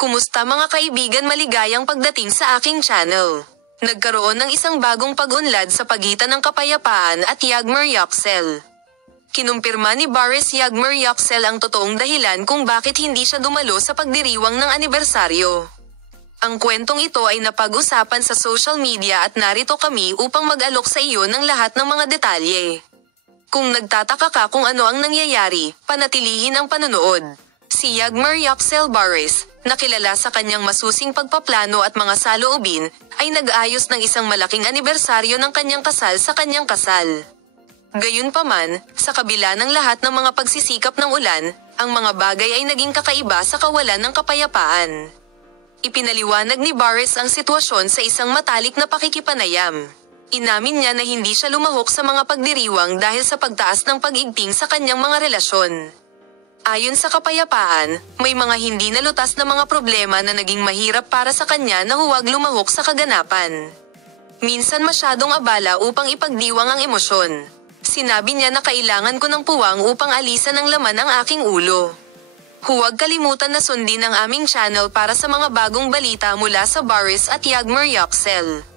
Kumusta mga kaibigan, maligayang pagdating sa aking channel. Nagkaroon ng isang bagong pag-unlad sa pagitan ng Kapayapaan at Yagmur Yoxel. Kinumpirma ni Boris Yagmur Yoxel ang totoong dahilan kung bakit hindi siya dumalo sa pagdiriwang ng anibersaryo. Ang kwentong ito ay napag-usapan sa social media at narito kami upang mag-alok sa iyo ng lahat ng mga detalye. Kung nagtataka ka kung ano ang nangyayari, panatilihin ang panonood. Si Yagmur Yoxel Boris, nakilala sa kanyang masusing pagpaplano at mga saloobin, ay nag-ayos ng isang malaking anibersaryo ng kanyang kasal sa kanyang kasal. Gayunpaman, sa kabila ng lahat ng mga pagsisikap ng ulan, ang mga bagay ay naging kakaiba sa kawalan ng kapayapaan. Ipinaliwanag ni Boris ang sitwasyon sa isang matalik na pakikipanayam. Inamin niya na hindi siya lumahok sa mga pagdiriwang dahil sa pagtaas ng pag-igting sa kanyang mga relasyon. Ayon sa Kapayapaan, may mga hindi nalutas na mga problema na naging mahirap para sa kanya na huwag lumahok sa kaganapan. Minsan masyadong abala upang ipagdiwang ang emosyon. Sinabi niya na kailangan ko ng puwang upang alisan ang laman ng aking ulo. Huwag kalimutan na sundin ang aming channel para sa mga bagong balita mula sa Boris at Yagmur Yoxel.